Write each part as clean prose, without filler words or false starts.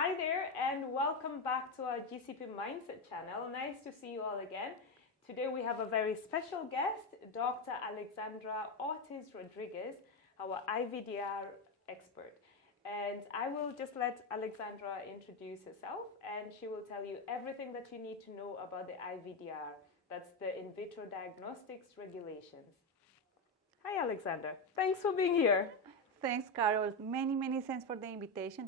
Hi there and welcome back to our GCP-Mindset channel. Nice to see you all again. Today we have a very special guest, Dr. Alexandra Ortiz Rodriguez, our IVDR expert. And I will just let Alexandra introduce herself and she will tell you everything that you need to know about the IVDR. That's the In Vitro Diagnostics Regulations. Hi Alexandra, thanks for being here. Thanks, Carol. Many thanks for the invitation.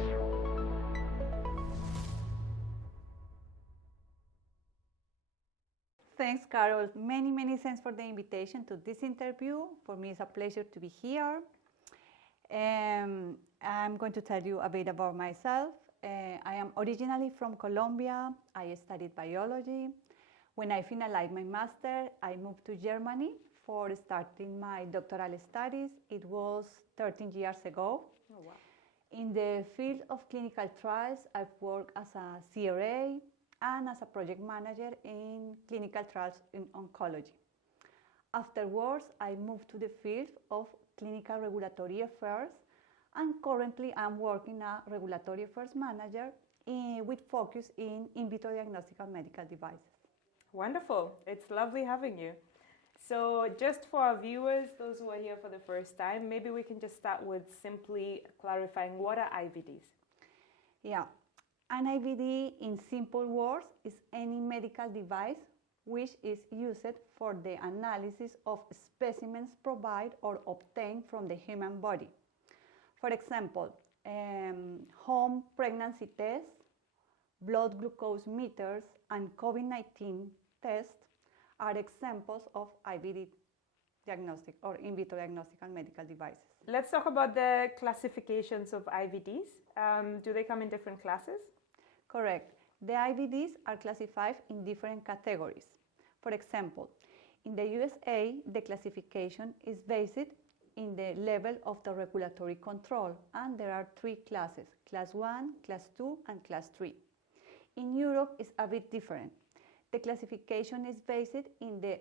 Thanks, Carol. Many thanks for the invitation to this interview. For me, it's a pleasure to be here. I'm going to tell you a bit about myself. I am originally from Colombia. I studied biology. When I finalized my master, I moved to Germany for starting my doctoral studies. It was 13 years ago. Oh, wow. In the field of clinical trials, I've worked as a CRA and as a project manager in clinical trials in oncology. Afterwards, I moved to the field of clinical regulatory affairs, and currently I'm working as regulatory affairs manager with focus in vitro diagnostic medical devices. Wonderful. It's lovely having you. So just for our viewers, those who are here for the first time, maybe we can just start with simply clarifying what are IVDs? Yeah, an IVD in simple words is any medical device which is used for the analysis of specimens provided or obtained from the human body. For example, home pregnancy tests, blood glucose meters, and COVID-19 tests are examples of IVD diagnostic or in vitro diagnostic and medical devices. Let's talk about the classifications of IVDs. Do they come in different classes? Correct. The IVDs are classified in different categories. For example, in the USA, the classification is based in the level of the regulatory control, and there are three classes: Class 1, Class 2, and Class 3. In Europe, it's a bit different. The classification is based in the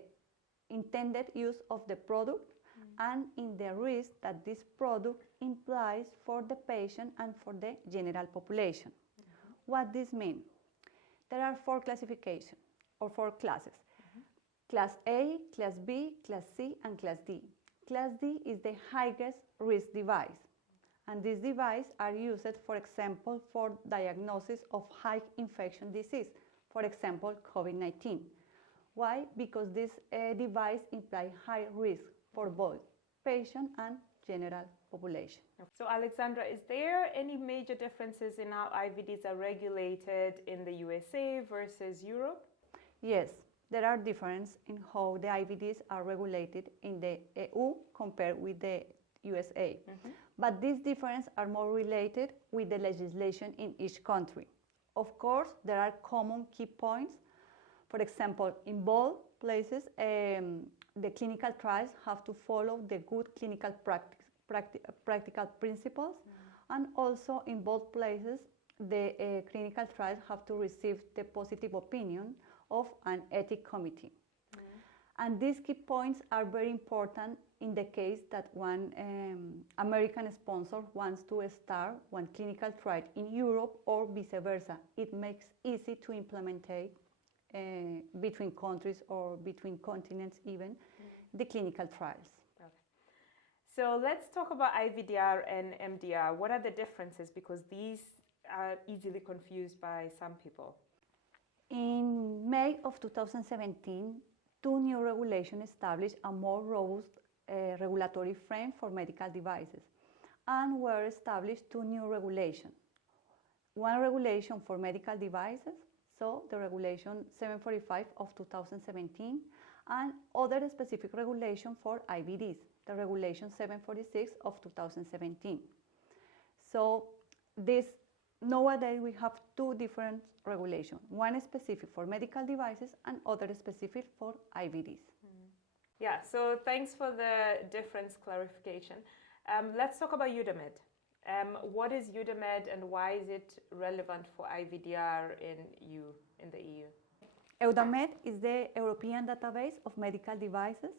intended use of the product and in the risk that this product implies for the patient and for the general population. What this means? There are four classifications or four classes. Class A, Class B, Class C, and Class D. Class D is the highest risk device, and these devices are used, for example, for diagnosis of high infection disease, for example, COVID-19. Why? Because this device implies high risk for both patient and general population. So Alexandra, is there any major differences in how IVDs are regulated in the USA versus Europe? Yes, there are differences in how the IVDs are regulated in the EU compared with the USA. But these differences are more related with the legislation in each country. Of course, there are common key points. For example, in both places, the clinical trials have to follow the good clinical practical principles, and also in both places, the clinical trials have to receive the positive opinion of an ethics committee. And these key points are very important in the case that one American sponsor wants to start one clinical trial in Europe or vice versa. It makes easy to implement between countries or between continents even, the clinical trials. Okay. So let's talk about IVDR and MDR. What are the differences? Because these are easily confused by some people. In May of 2017, two new regulations established a more robust regulatory frame for medical devices, and were established two new regulations. One regulation for medical devices, so the regulation 745 of 2017, and other specific regulation for IVDs, the regulation 746 of 2017. So nowadays we have two different regulations, one specific for medical devices and other specific for IVDs. Yeah, so thanks for the difference clarification. Let's talk about Udmet. What is Udmet and why is it relevant for IVDR in the EU? Udmet is the European database of medical devices.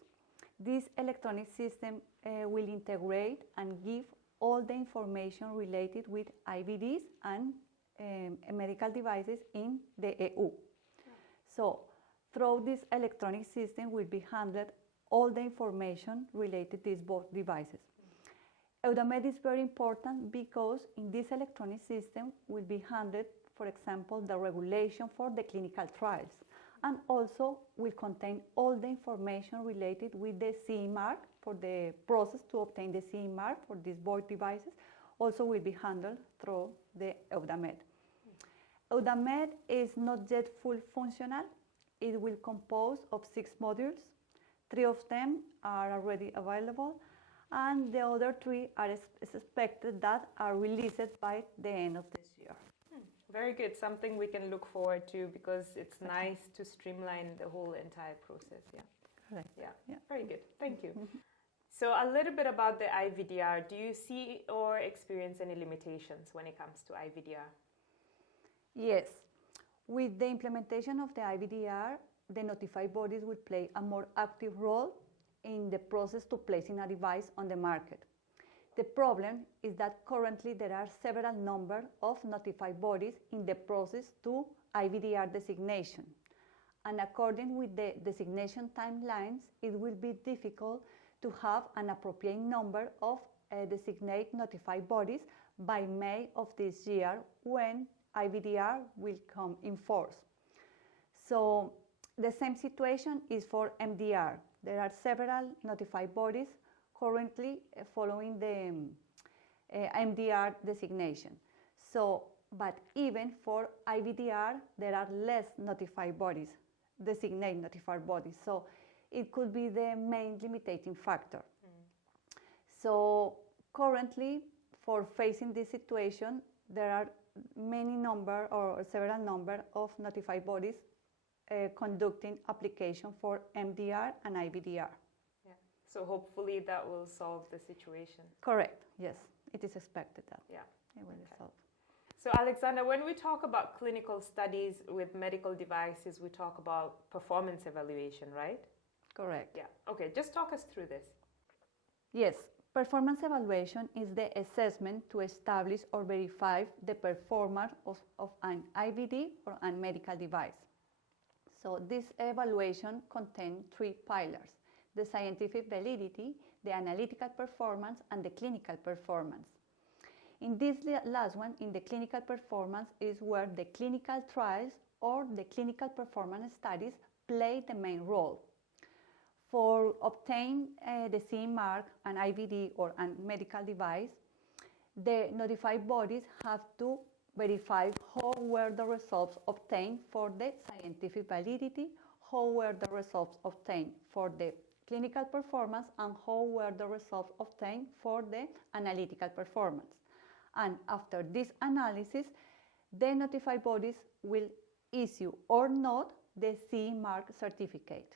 This electronic system will integrate and give all the information related with IVDs and medical devices in the EU. So through this electronic system will be handled all the information related to these both devices. Udmet is very important because in this electronic system will be handled, for example, the regulation for the clinical trials, and also will contain all the information related with the CE mark for the process to obtain the CE mark for these both devices, also will be handled through the Udmet. Udmet is not yet full functional. It will compose of 6 modules. 3 of them are already available, and the other 3 are expected that are released by the end of this year. Very good. Something we can look forward to because it's nice to streamline the whole entire process. Yeah. Correct. Yeah. Very good. Thank you. So a little bit about the IVDR. Do you see or experience any limitations when it comes to IVDR? Yes. With the implementation of the IVDR, the notified bodies will play a more active role in the process to placing a device on the market. The problem is that currently there are several number of notified bodies in the process to IVDR designation. And according with the designation timelines, it will be difficult to have an appropriate number of designated notified bodies by May of this year when IVDR will come in force. So the same situation is for MDR. There are several notified bodies currently following the MDR designation. So, but even for IVDR, there are less notified bodies, designated notified bodies. So it could be the main limiting factor. So currently, for facing this situation, there are many number or several number of notified bodies conducting application for MDR and IVDR. Yeah. So hopefully that will solve the situation. Correct. Yes, it is expected that. Yeah. It will be solved. So Alexandra, when we talk about clinical studies with medical devices, we talk about performance evaluation, right? Correct. Yeah. Okay, just talk us through this. Yes. Performance evaluation is the assessment to establish or verify the performance of an IVD or a medical device. So this evaluation contains 3 pillars: the scientific validity, the analytical performance, and the clinical performance. In this last one, in the clinical performance, is where the clinical trials or the clinical performance studies play the main role. For obtain the CE mark, an IVD or a medical device, the notified bodies have to verify how were the results obtained for the scientific validity, how were the results obtained for the clinical performance, and how were the results obtained for the analytical performance. And after this analysis, the notified bodies will issue or not the CE mark certificate.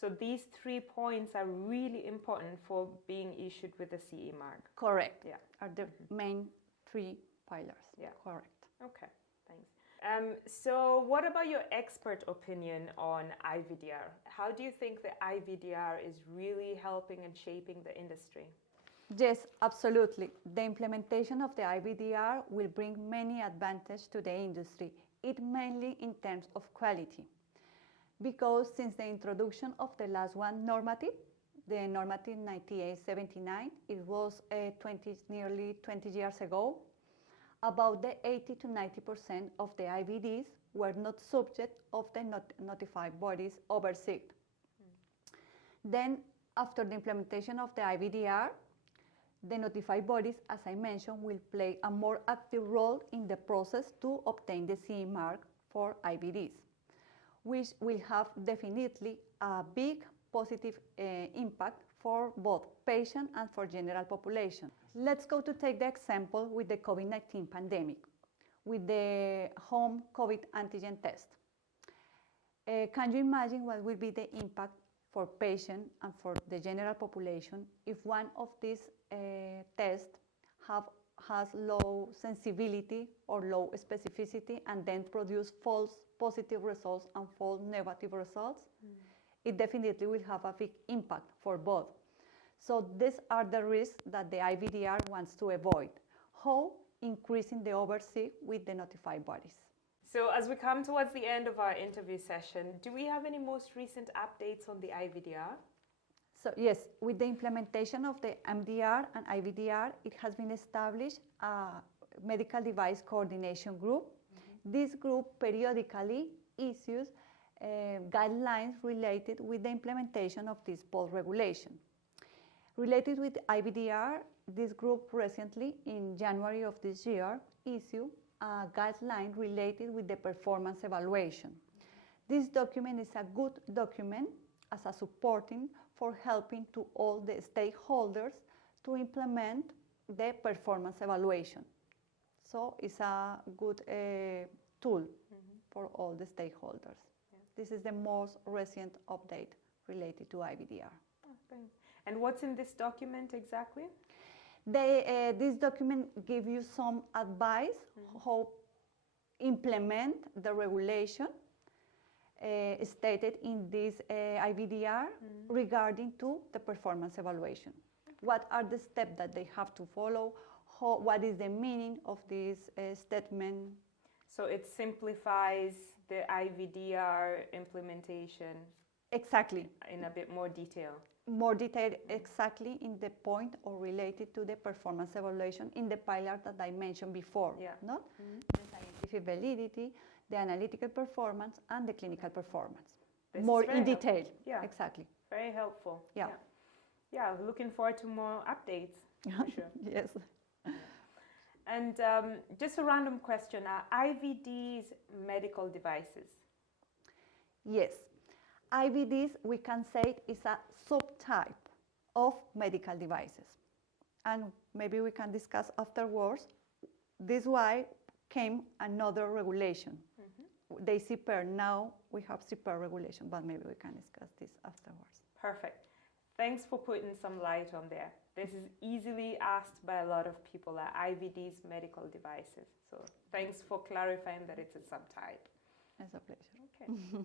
So these 3 points are really important for being issued with the CE mark. Correct. Yeah. Are the main 3 pillars. Yeah. Correct. Okay, thanks. So what about your expert opinion on IVDR? How do you think the IVDR is really helping and shaping the industry? Yes, absolutely. The implementation of the IVDR will bring many advantages to the industry, it mainly in terms of quality. Because since the introduction of the last one normative, the normative 9879, it was nearly 20 years ago, about the 80 to 90% of the IVDs were not subject of the notified bodies oversight. Then, after the implementation of the IVDR, the notified bodies, as I mentioned, will play a more active role in the process to obtain the CE mark for IVDs, which will have definitely a big positive impact for both patient and for general population. Let's go to take the example with the COVID-19 pandemic, with the home COVID antigen test. Can you imagine what will be the impact for patient and for the general population if one of these tests has low sensibility or low specificity and then produce false positive results and false negative results? It definitely will have a big impact for both. So these are the risks that the IVDR wants to avoid. How? increasing the oversight with the notified bodies. So as we come towards the end of our interview session, do we have any most recent updates on the IVDR? So yes, with the implementation of the MDR and IVDR, it has been established a medical device coordination group. This group periodically issues guidelines related with the implementation of this POL regulation. Related with IVDR, this group recently, in January of this year, issued a guideline related with the performance evaluation. This document is a good document as a supporting for helping to all the stakeholders to implement the performance evaluation. So it's a good tool for all the stakeholders. Yeah. This is the most recent update related to IVDR. Okay. And what's in this document exactly? This document gives you some advice how implement the regulation stated in this IVDR regarding to the performance evaluation. What are the steps that they have to follow? What is the meaning of this statement? So it simplifies the IVDR implementation. Exactly. In a bit more detail. More detailed exactly in the point or related to the performance evaluation in the pillar that I mentioned before. Yeah. Not? The scientific validity, the analytical performance, and the clinical performance. This more in detail. Yeah. Exactly. Very helpful. Yeah. Yeah, looking forward to more updates. For sure. Yes. And just a random question, are IVDs medical devices? Yes. IVDs, we can say, is a subtype of medical devices. And maybe we can discuss afterwards. This why came another regulation. The CPR, now we have CPR regulation, but maybe we can discuss this afterwards. Perfect. Thanks for putting some light on there. This is easily asked by a lot of people, are IVDs medical devices? So thanks for clarifying that it's a subtype. It's a pleasure. Okay.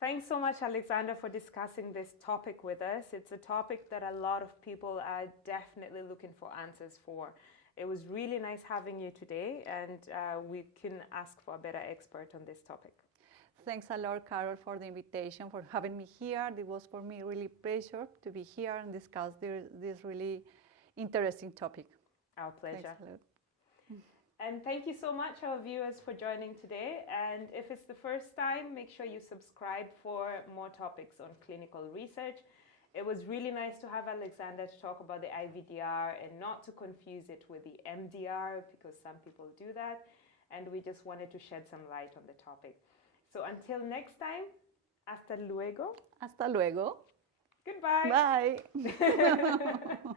Thanks so much, Alexandra, for discussing this topic with us. It's a topic that a lot of people are definitely looking for answers for. It was really nice having you today, and we can ask for a better expert on this topic. Thanks a lot, Carol, for the invitation, for having me here. It was for me really a pleasure to be here and discuss this really interesting topic. Our pleasure. Thanks a lot. And thank you so much, our viewers, for joining today. And if it's the first time, make sure you subscribe for more topics on clinical research. It was really nice to have Alexandra to talk about the IVDR and not to confuse it with the MDR, because some people do that. And we just wanted to shed some light on the topic. So until next time, hasta luego. Hasta luego. Goodbye. Bye.